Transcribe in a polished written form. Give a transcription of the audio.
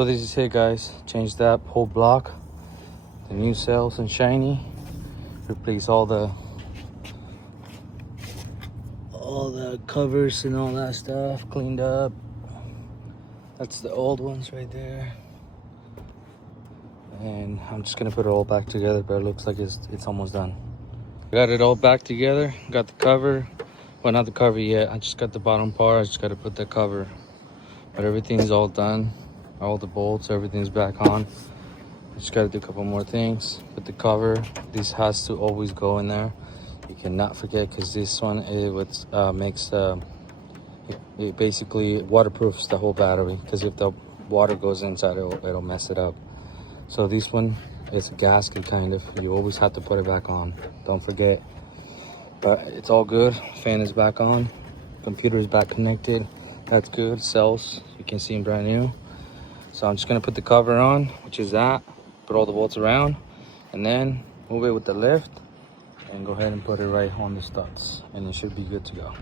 So this is it, guys. Change that whole block, the new cells and shiny. Replace all the covers and all that stuff. Cleaned up. That's the old ones right there. And I'm just gonna put it all back together, but it looks like it's almost done. Got it all back together. Got the cover. Well, not the cover yet. I just got the bottom part. I just got to put the cover. But everything's all done. All the bolts, everything's back on. Just got to do a couple more things. Put the cover. This has to always go in there. You cannot forget, because this one makes it basically waterproofs the whole battery. Because if the water goes inside, it'll mess it up. So this one is a gasket kind of. You always have to put it back on. Don't forget. But it's all good. Fan is back on. Computer is back connected. That's good. Cells, you can see them brand new. So I'm just gonna put the cover on, which is that. Put all the bolts around, and then move it with the lift, and go ahead and put it right on the studs, and it should be good to go.